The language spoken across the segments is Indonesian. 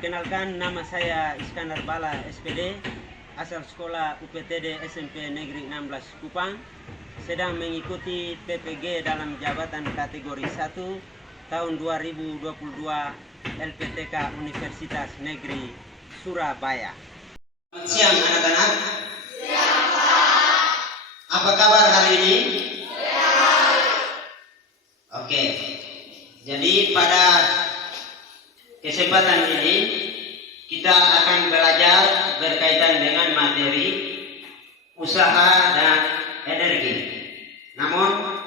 Perkenalkan, nama saya Iskandar Bala SPD, asal sekolah UPTD SMP Negeri 16 Kupang, sedang mengikuti TPG dalam jabatan kategori 1 tahun 2022 LPTK Universitas Negeri Surabaya. Selamat siang anak-anak. Siang, Pak. Apa kabar hari ini? Siang. Oke. Jadi pada kesempatan ini kita akan belajar berkaitan dengan materi usaha dan energi. Namun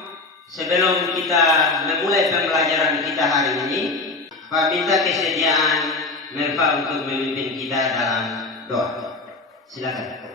sebelum kita memulai pembelajaran kita hari ini, Pak minta kesediaan Merva untuk memimpin kita dalam doa. Silakan.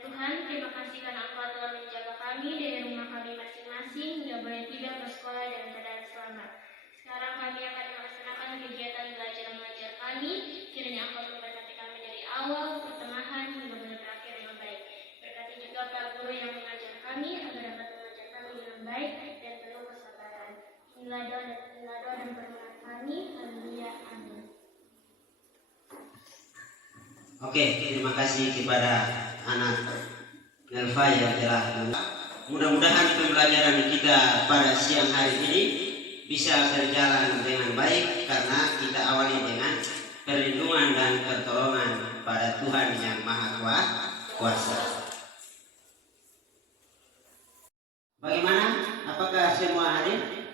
Tuhan, terima kasih karena Engkau telah menjaga kami dari rumah kami masing-masing hingga boleh tiba ke sekolah dengan keadaan selamat. Sekarang kami akan melaksanakan kegiatan belajar mengajar kami. Kiranya Engkau memberkati kami dari awal, pertengahan hingga boleh berakhir dengan baik. Berkati juga para guru yang mengajar kami agar dapat mengajar kami dengan baik dan penuh kesabaran. Inilah doa dan permohonan kami. Haleluya. Amin. Oke, terima kasih kepada anak Nelva yang telah. Mudah-mudahan pembelajaran kita pada siang hari ini bisa berjalan dengan baik karena kita awali dengan perlindungan dan pertolongan pada Tuhan yang Maha Kuasa. Bagaimana? Apakah semua hadir?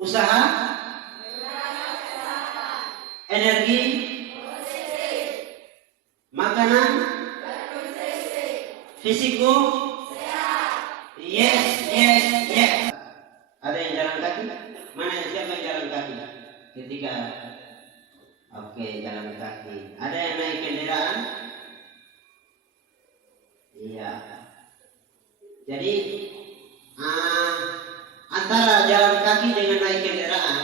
Usaha? Energi? Makanan? Fisiko? Yes. Ada yang jalan kaki? Mana siapa yang jalan kaki? Ketika jalan kaki. Ada yang naik kendaraan? Iya. Jadi antara jalan kaki dengan naik kendaraan,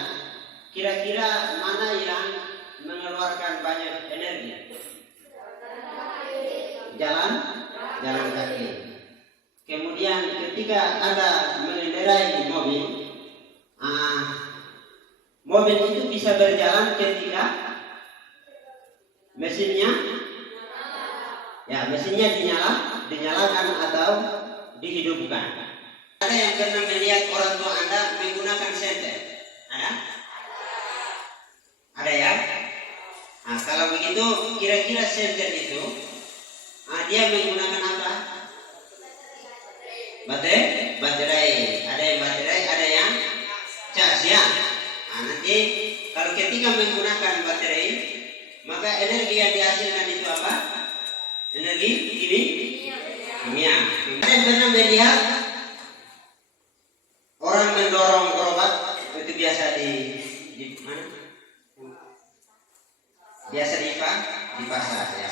kira-kira mana yang mengeluarkan banyak energi? Jalan kaki. Kemudian ketika Anda mengendarai mobil itu bisa berjalan ketika mesinnya dinyalakan atau dihidupkan. Ada yang pernah melihat orang tua Anda menggunakan senter? Ada ya? Nah, kalau begitu kira-kira senter itu dia menggunakan apa? Baterai. Ada yang baterai, ada yang cas ya. Nah, nanti kalau ketika menggunakan baterai, maka energi yang dihasilkan itu apa? Energi kimia. Ada yang pernah melihat orang mendorong gerobak? Itu biasa di mana? Biasa di pasar ya.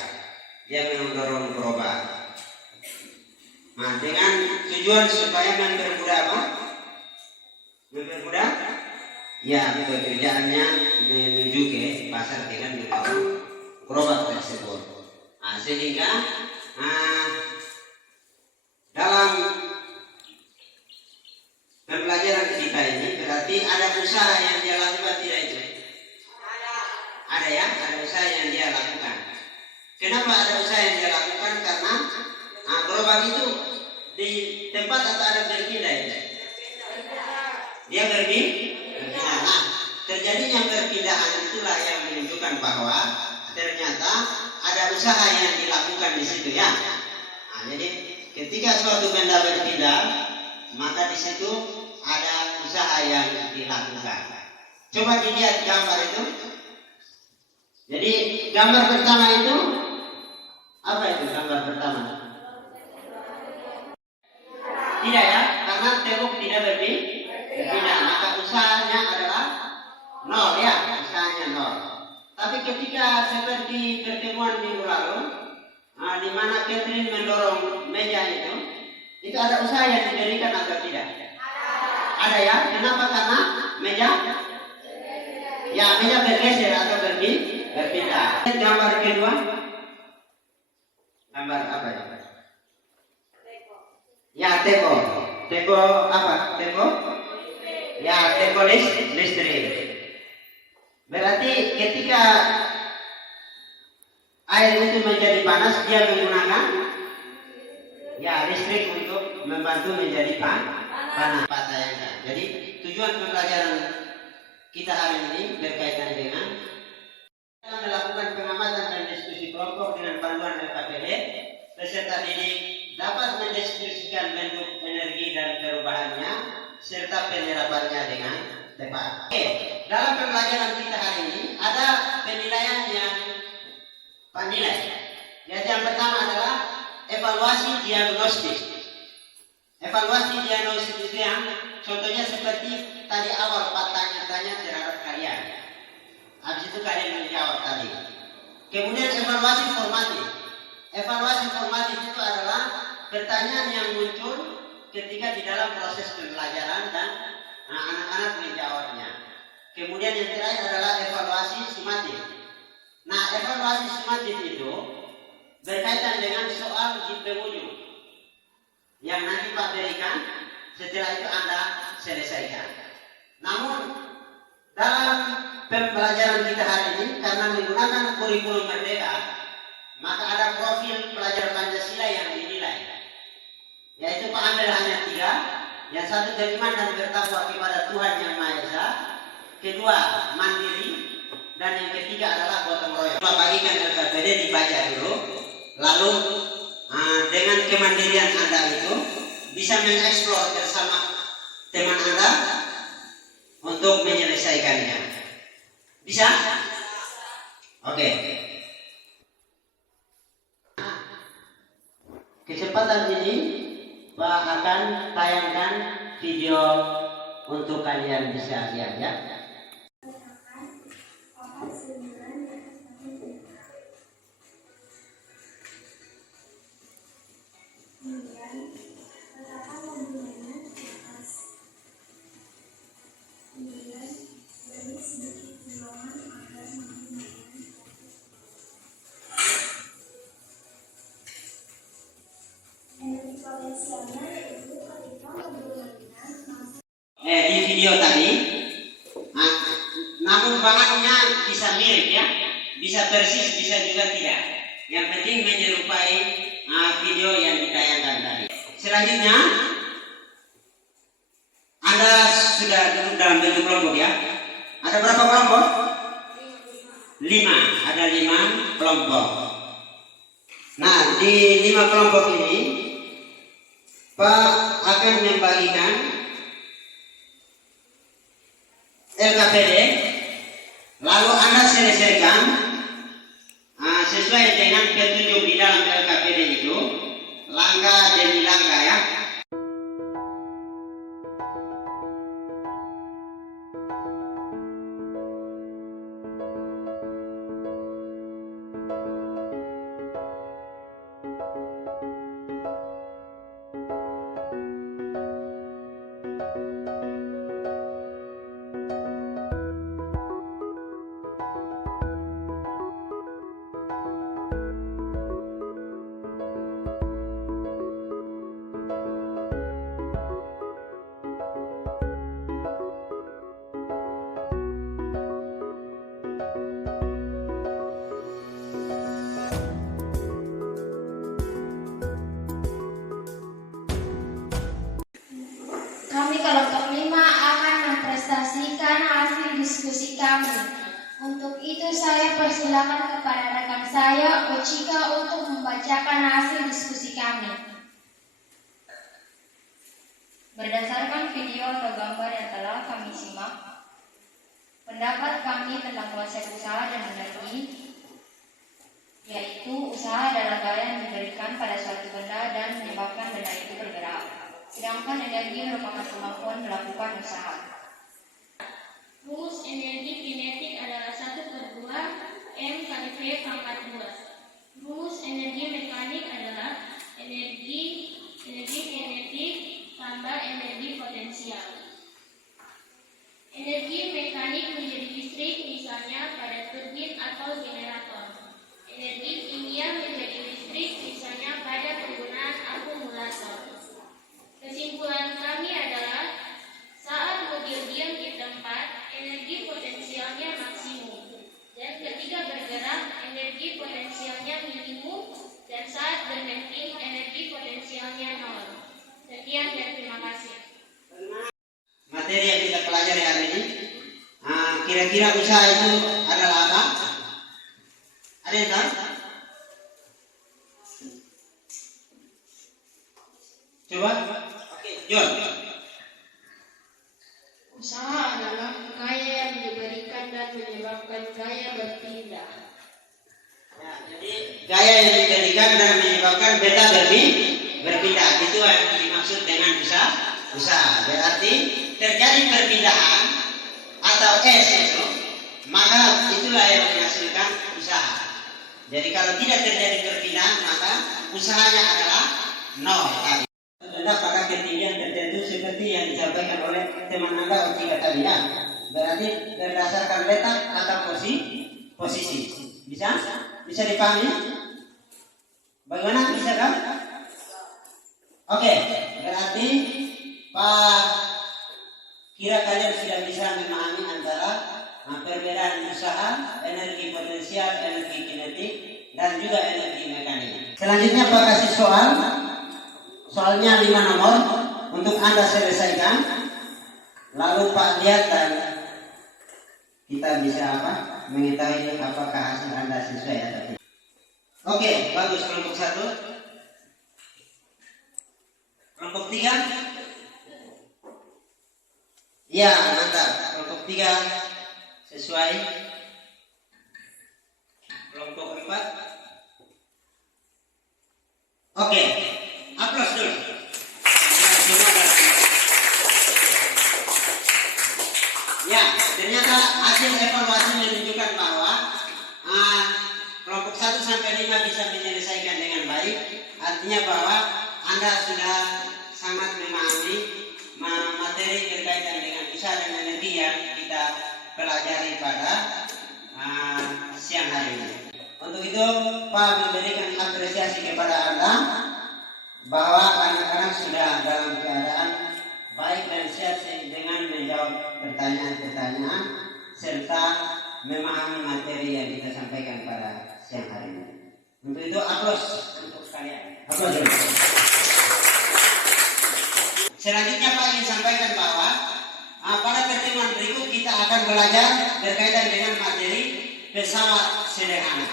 Dia mendorong gerobak. Nah, dengan tujuan supaya mempermudah apa? Mempermudah? Ya, pekerjaannya menuju ke pasar dengan mendorong gerobak tersebut. Nah, sehingga dalam pembelajaran kita ini berarti ada usaha yang dia lakukan tidak itu? Ada ya, ada usaha yang dia lakukan. Kenapa ada usaha yang dia lakukan? Karena gerobak itu di tempat atau ada berpindah itu? Dia berpindah. Nah, terjadinya perpindahan itulah yang menunjukkan bahwa ternyata ada usaha yang dilakukan di situ ya. Nah, jadi ketika suatu benda berpindah, maka di situ ada usaha yang dilakukan. Coba dilihat gambar itu. Jadi gambar pertama itu apa itu gambar pertama? Tidak ya, karena tembok tidak berpindah, maka usahanya adalah nol ya, usahanya nol. Tapi ketika seperti pertemuan minggu lalu, di mana Catherine mendorong meja itu ada usaha yang diberikan atau tidak? Ada ya, kenapa? Karena meja Ya, bisa bergeser atau berpindah. Gambar kedua. Gambar apa ya? Ya, teko. Teko apa? Teko? Ya, teko listrik. Berarti ketika air itu menjadi panas, dia menggunakan ya listrik untuk membantu menjadi panas. Jadi tujuan pembelajaran kita hari ini berkaitan dengan melakukan pengamatan dan diskusi kelompok dengan panduan LKPD. Peserta didik dapat mendeskripsikan bentuk energi dan perubahannya serta penerapannya dengan tepat. Oke, dalam pembelajaran kita hari ini ada penilaian yang penilai. Yang pertama adalah evaluasi diagnostik. Evaluasi diagnostik itu yang contohnya seperti tadi awal Pak tanya-tanya terhadap kalian. Habis itu kalian menjawab tadi. Kemudian evaluasi formatif. Evaluasi formatif itu adalah pertanyaan yang muncul ketika di dalam proses pembelajaran dan anak-anak menjawabnya. Kemudian yang terakhir adalah evaluasi sumatif. Nah, evaluasi sumatif itu berkaitan dengan soal di pengunjung yang nanti Pak berikan, setelah itu Anda selesaikan. Namun dalam pembelajaran kita hari ini, karena menggunakan kurikulum merdeka, maka ada profil pelajar Pancasila yang dinilai, yaitu Pak ambil hanya 3, yang satu beriman dan bertakwa kepada Tuhan Yang Maha Esa, kedua mandiri, dan yang ketiga adalah gotong royong. Pak bagikan LKPD dibaca dulu, lalu dengan kemandirian Anda itu bisa mengeksplor bersama teman Anda untuk menyelesaikannya. Bisa? Oke. Kesempatan ini Pak akan tayangkan video untuk kalian bisa lihat ya. Di video tadi, namun bahannya bisa mirip ya, bisa persis, bisa juga tidak. Yang penting menyerupai video yang ditayangkan tadi. Selanjutnya, Anda sudah duduk dalam bentuk kelompok ya. Ada berapa kelompok? 5. Ada 5 kelompok. Nah, di 5 kelompok ini Pak akan membagikan LKPD, lalu Anda selesaikan sesuai dengan petunjuk di dalam LKPD itu, langkah demi langkah ya. Kami kelompok 5 akan mempresentasikan hasil diskusi kami. Untuk itu saya persilakan kepada rekan saya, Ochika, untuk membacakan hasil diskusi kami. Berdasarkan video atau gambar yang telah kami simak, pendapat kami tentang konsep usaha dan energi, yaitu usaha adalah gaya yang diberikan pada suatu benda dan menyebabkan benda itu bergerak. Sedangkan energi merupakan kemampuan melakukan usaha. Rumus energi kinetik adalah 1/2 M kali V pangkat 2. Rumus energi mekanik adalah energi kinetik tambah energi potensial. Energi mekanik menjadi listrik usaha itu adalah apa? Ada yang tahu? Coba. Oke, John. Usaha adalah gaya yang diberikan dan menyebabkan gaya berpindah. Ya, jadi gaya yang diberikan dan menyebabkan beta berpindah, itu yang dimaksud dengan usaha. Berarti terjadi perpindahan atau S itu, maka itulah yang menghasilkan usaha. Jadi kalau tidak terjadi perpindahan, maka usahanya adalah nol. Anda pada ketinggian tertentu seperti yang disampaikan oleh teman Anda Otika tadi ya. Berarti berdasarkan letak atau posisi. Bisa dipahami? Bagaimana? Bisa kan? Oke, berarti Pak, kira kalian sudah bisa memahami antara perbedaan usaha, energi potensial, energi kinetik, dan juga energi mekanik. Selanjutnya Pak kasih soal. Soalnya 5 nomor untuk Anda selesaikan. Lalu Pak lihat dan kita bisa mengetahui apakah hasil Anda sesuai atau tidak. Oke, bagus. Kelompok 1. Kelompok 3. Ya, mantap. Kelompok 3 sesuai. Kelompok 4. Oke. Aplaus dulu. Ya, ternyata hasil evaluasi menunjukkan bahwa kelompok 1 sampai 5 bisa menyelesaikan dengan baik. Artinya bahwa Anda sudah sangat memahami materi berkaitan dengan usaha dan energi yang kita pelajari pada siang hari ini. Untuk itu, Pak memberikan apresiasi kepada Anda bahwa anak-anak sudah dalam keadaan baik dan siap dengan menjawab pertanyaan-pertanyaan serta memahami materi yang kita sampaikan pada siang hari ini. Untuk itu aplaus untuk kalian. Aplaus. Selanjutnya Pak ingin sampaikan bahwa pada pertemuan berikut kita akan belajar berkaitan dengan materi pesawat sederhana.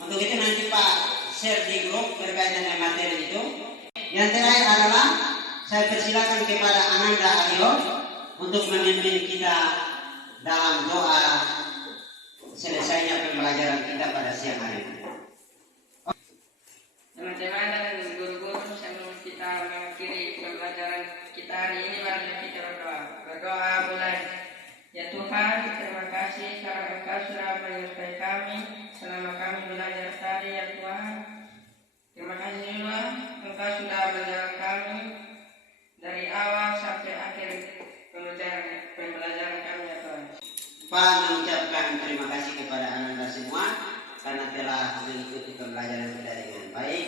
Untuk itu nanti Pak share di grup berkaitan dengan materi itu. Yang terakhir adalah saya persilakan kepada Ananda Aryo untuk memimpin kita dalam doa selesainya pembelajaran kita pada siang hari ini. Teman-teman dan guru-guru, sebelum kita mengakhiri pembelajaran kita hari ini, mari kita berdoa. Berdoa mulai. Ya Tuhan, terima kasih karena Engkau sudah menyertai kami selama kami belajar tadi ya Tuhan. Terima kasih juga Engkau sudah menjaga kami dari awal sampai akhir pembelajaran kami ya Tuhan. Pak mengucapkan terima kasih kepada Anda semua karena telah mengikuti pembelajaran kita dengan baik.